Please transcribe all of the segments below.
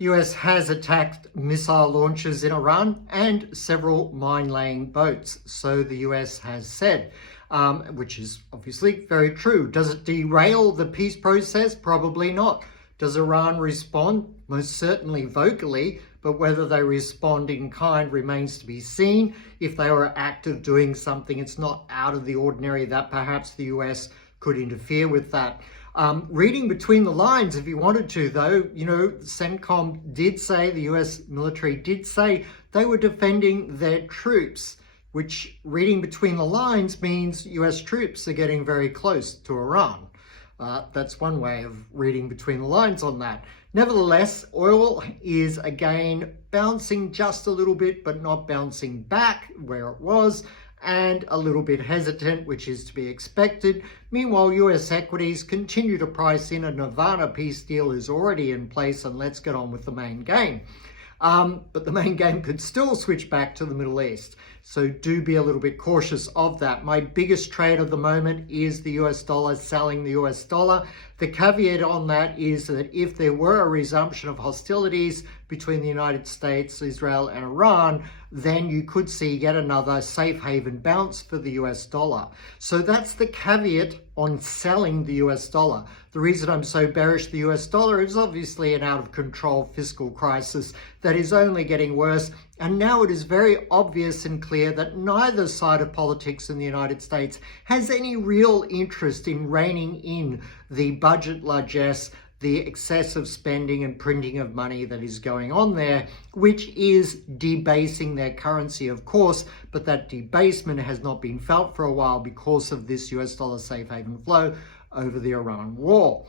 US has attacked missile launches in Iran and several mine-laying boats, so the US has said, which is obviously very true. Does it derail the peace process? Probably not. Does Iran respond? Most certainly vocally, but whether they respond in kind remains to be seen. If they were active doing something, it's not out of the ordinary that perhaps the US could interfere with that. Reading between the lines, if you wanted to, though, CENTCOM did say, the US military did say they were defending their troops, which reading between the lines means US troops are getting very close to Iran. That's one way of reading between the lines on that. Nevertheless, oil is again bouncing just a little bit, but not bouncing back where it was, and a little bit hesitant, which is to be expected. Meanwhile, US equities continue to price in a Nirvana peace deal is already in place, and let's get on with the main game. But the main game could still switch back to the Middle East. So do be a little bit cautious of that. My biggest trade of the moment is the US dollar, selling the US dollar. The caveat on that is that if there were a resumption of hostilities between the United States, Israel, and Iran, then you could see yet another safe haven bounce for the US dollar. So that's the caveat on selling the US dollar. The reason I'm so bearish the US dollar is obviously an out of control fiscal crisis that is only getting worse. And now it is very obvious and clear that neither side of politics in the United States has any real interest in reining in the budget largesse, the excessive spending and printing of money that is going on there, which is debasing their currency, of course, but that debasement has not been felt for a while because of this US dollar safe haven flow over the Iran war.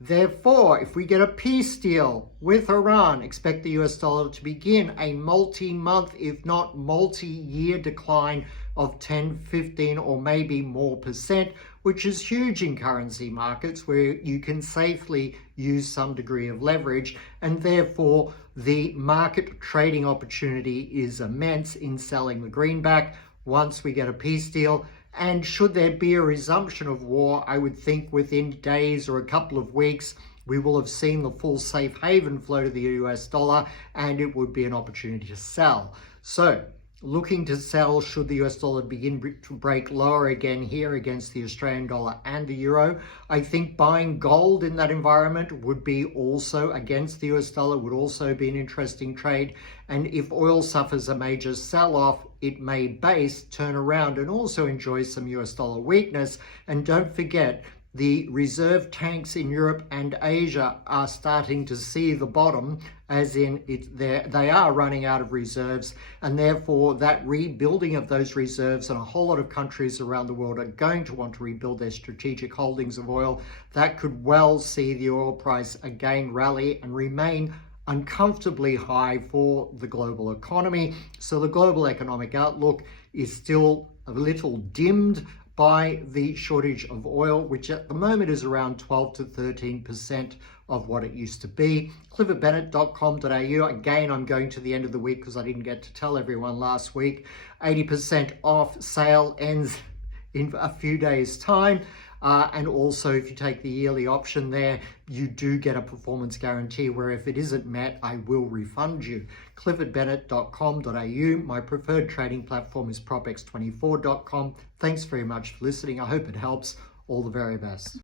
Therefore, if we get a peace deal with Iran, expect the US dollar to begin a multi-month, if not multi-year decline of 10, 15, or maybe more percent, which is huge in currency markets where you can safely use some degree of leverage, and therefore the market trading opportunity is immense in selling the greenback once we get a peace deal. And should there be a resumption of war, I would think within days or a couple of weeks, we will have seen the full safe haven flow to the US dollar, and it would be an opportunity to sell. So, looking to sell should the US dollar begin to break lower again here against the Australian dollar and the euro. I think buying gold in that environment would be also against the US dollar, would also be an interesting trade. And if oil suffers a major sell-off, it may base, turn around, and also enjoy some US dollar weakness. And don't forget, the reserve tanks in Europe and Asia are starting to see the bottom, as in they are running out of reserves, and therefore that rebuilding of those reserves, and a whole lot of countries around the world are going to want to rebuild their strategic holdings of oil. That could well see the oil price again rally and remain uncomfortably high for the global economy. So the global economic outlook is still a little dimmed by the shortage of oil, which at the moment is around 12 to 13% of what it used to be. cliffordbennett.com.au. Again, I'm going to the end of the week because I didn't get to tell everyone last week. 80% off sale ends in a few days' time. And also, if you take the yearly option there, you do get a performance guarantee where if it isn't met, I will refund you. cliffordbennett.com.au. My preferred trading platform is propx24.com. Thanks very much for listening. I hope it helps. All the very best.